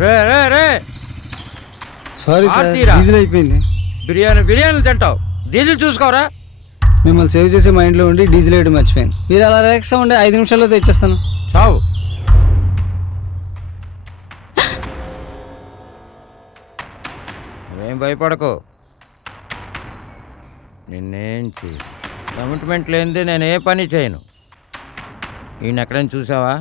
రే రే రే sorry sir, ఆర్తీరా. Diesel అయిపోయింది. బిర్యానీలు తింటావు, డీజిల్ చూసుకోరా. మిమ్మల్ని సేవ్ చేసే మైండ్లో ఉండి డీజిల్ వేయడం మర్చిపోయాను. మీరు అలా రిలాక్స్గా ఉండే 5 నిమిషాల్లో తెచ్చేస్తాను. చావు. ఏం భయపడకు, నిన్నేం చెయ్యి. కమిట్మెంట్ లేనిదే నేను ఏ పని చేయను. ఈయన ఎక్కడైనా చూసావా?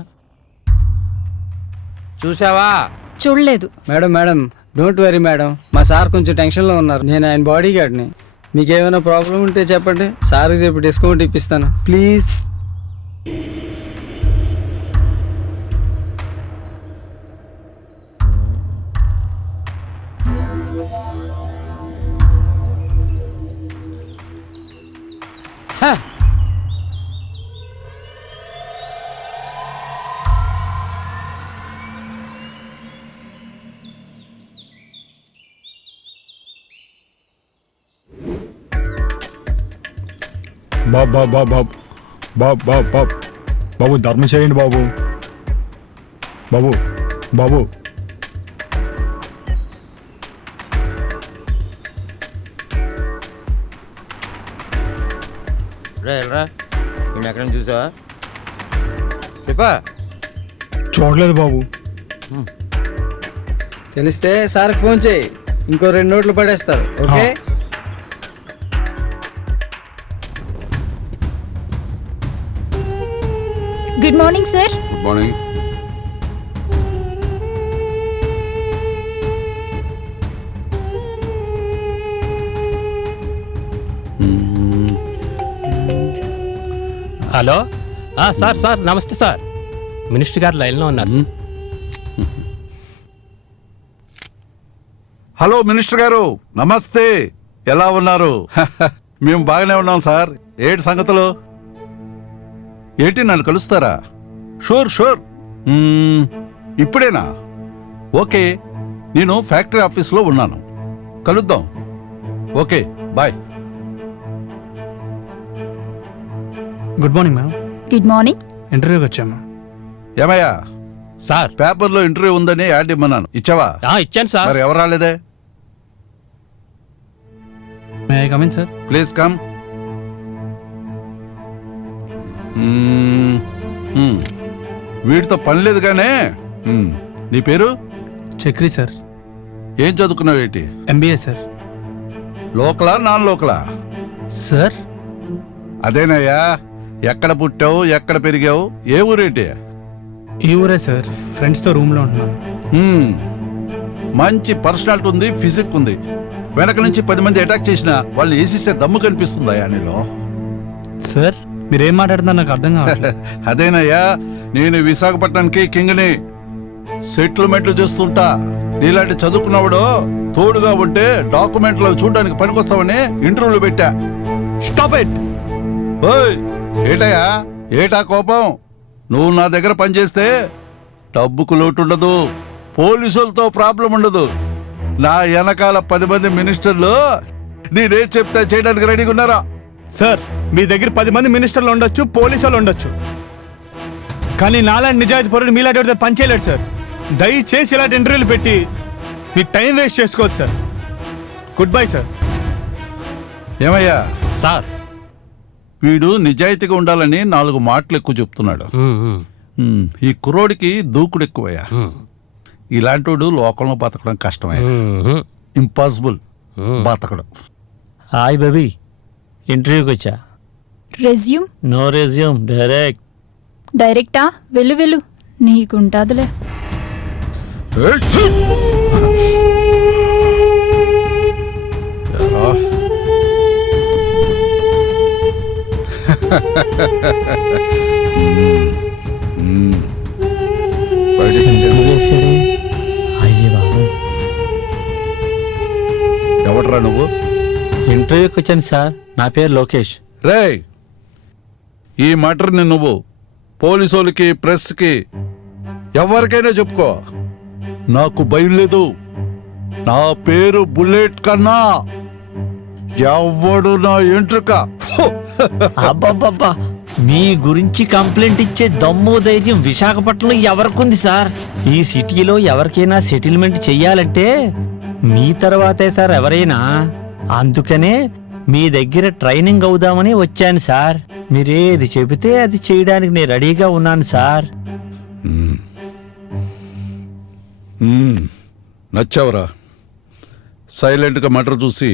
చూడలేదు. మేడం డోంట్ వరీ మేడం, మా సార్ కొంచెం టెన్షన్లో ఉన్నారు. నేను ఆయన బాడీ గార్డ్ని. మీకు ఏమైనా ప్రాబ్లం ఉంటే చెప్పండి, సార్కి చెప్పి డిస్కౌంట్ ఇప్పిస్తాను ప్లీజ్. బాబు ధర్మం చేయండి బాబు. బాబు రా, ఈయన ఎక్కడైనా చూసావా? చెప్పా. చూడలేదు బాబు. తెలిస్తే సార్కి ఫోన్ చేయి, ఇంకో 2 నోట్లు పడేస్తారు. Okay. Good morning sir. Good morning. Hello sir నమస్తే సార్. మినిస్టర్ గారు లైన్లో ఉన్నారు సార్. హలో మినిస్టర్ గారు, నమస్తే. ఎలా ఉన్నారు? మేము బాగానే ఉన్నాం సార్. ఏంటి సంగతులు? ఏంటి నన్ను కలుస్తారా? షూర్. ఇప్పుడేనా? ఓకే, నేను ఫ్యాక్టరీ ఆఫీస్లో ఉన్నాను. కలుద్దాం. Okay, bye. Good morning ma'am. Good morning. ఇంటర్వ్యూకి వచ్చాము. ఏమయ్యా, సార్ పేపర్లో ఇంటర్వ్యూ ఉందని యాడ్ ఇమ్మన్నాను, ఇచ్చావా? ఇచ్చాను సార్. మరి ఎవరు రాలేదే? May I come in sir? Please come. వీటితో పని లేదు కానీ నీ పేరు? చక్రి సార్. ఏం చదువుకున్నావు? ఏంటి? MBA sir. లోకలా నాన్ లోకలా? సార్ అదేనయ్యా. ఎక్కడ పుట్టావు, ఎక్కడ పెరిగావు, ఏ ఊరేంటి? ఈ ఊరే సార్. ఫ్రెండ్స్తో రూమ్లో ఉంటున్నాను. మంచి పర్సనాలిటీ ఉంది, ఫిజిక్ ఉంది. వెనక నుంచి 10 మంది అటాక్ చేసినా వాళ్ళని వేసేసే దమ్ము కనిపిస్తుందయ్యా నీలో. సార్ మీరేం మాట్లాడుతున్నారు నాకు అర్థం కావట్లేదు. అదేనయ్యా, నేను విశాఖపట్నానికి కింగ్ని. సెటిల్మెంట్లు చేస్తుంటా. నీలాంటి చదువుకున్నవాడు తోడుగా ఉంటే డాక్యుమెంట్లు చూడడానికి పనికొస్తావని ఇంటర్వ్యూలు పెట్టా. Stop it. ఓయ్, ఏటయ్యా, ఏటా కోపం? నువ్వు నా దగ్గర పనిచేస్తే డబ్బుకు లోటు ఉండదు, పోలీసులతో ప్రాబ్లం ఉండదు. నా వెనకాల 10 మంది మినిస్టర్లు నేనే చెప్తా చేయడానికి రెడీగా ఉన్నారా? సార్ మీ దగ్గర 10 మంది మినిస్టర్లు ఉండొచ్చు, పోలీసు వాళ్ళు ఉండొచ్చు, కానీ నాలాంటి నిజాయితీ పరుడు మీలాంటి వాడితో పని చేయలేడు సార్. దయచేసి ఇలాంటి ఇంటర్వ్యూలు పెట్టి మీ టైం వేస్ట్ చేసుకోవద్దు సార్. Good bye sir. ఏమయ్యా సార్, వీడు నిజాయితీగా ఉండాలని 4 మాటలు ఎక్కువ చెప్తున్నాడు. ఈ కుర్రోడికి దూకుడు ఎక్కువయ్యా. ఇలాంటోడు లోకంలో బతకడం కష్టమయ్యా. ఇంపాసిబుల్ బతకడం. హాయ్ బేబీ, ఇంటర్వ్యూకి వచ్చా. రెజ్యూమ్? నో రెజ్యూమ్, డైరెక్టా? వెళ్ళు నీకుంటాదులే. అయ్యే బాబు, ఎవడరా నువ్వు? ఇంటర్వ్యూకి వచ్చాను సార్. నా పేరు లోకేష్. రేయ్, ఈ మటర్ని నువ్వు పోలీసులకి, ప్రెస్కి, ఎవరికైనా చెప్పుకో. నాకు భయం లేదు. నా పేరు బుల్లెట్ కన్నా. ఎవడు నా ఎంట్రుక అబ్బబ్బబ్బా, మీ గురించి కంప్లైంట్ ఇచ్చే దమ్ము ధైర్యం విశాఖపట్నంలో ఎవరికుంది సార్? ఈ సిటీలో ఎవరికైనా సెటిల్మెంట్ చెయ్యాలంటే మీ తర్వాతే సార్ ఎవరైనా. అందుకనే మీ దగ్గర ట్రైనింగ్ అవుదామని వచ్చాను సార్. మీరేది చెబితే అది చేయడానికి నేను రెడీగా ఉన్నాను సార్. నచ్చావురా. సైలెంట్గా మటర్ చూసి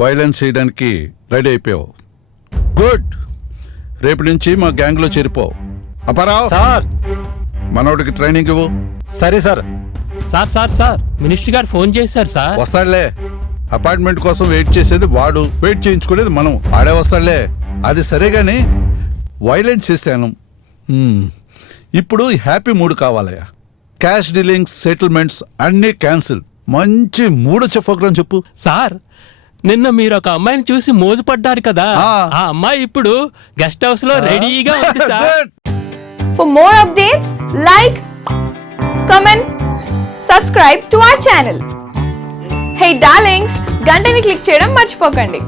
వైలెన్స్ చేయడానికి రెడీ అయిపోయావు. గుడ్. రేపు నుంచి మా గ్యాంగ్లో చేరిపోవు. అపరావ్, సార్ మనోడికి ట్రైనింగ్ ఇవ్వు. సరే sir. Sir sir sir minister గారు ఫోన్ చేశారు సార్. వస్తాడులే. అపాయింట్మెంట్ కోసం వెయిట్ చేసేది వాడు, వెయిట్ చేయించుకునేది మనం. ఆడే వస్తాడులే. అది సరే గాని వైలెన్స్ చేశాను. ఇప్పుడు హ్యాపీ మూడ్ కావాలయ్యా. క్యాష్ డీలింగ్స్, సెటిల్మెంట్స్ అన్నీ క్యాన్సిల్. మంచి మూడు ప్రోగ్రాం చెప్పు. సార్ నిన్న మీరు ఒక అమ్మాయిని చూసి మోజుపడ్డారు కదా, ఆ అమ్మాయి ఇప్పుడు గెస్ట్ హౌస్ లో రెడీగా ఉంది sir. For more updates, like, comment, subscribe to our channel. Hey darlings, గంటని click చేయడం మర్చిపోకండి.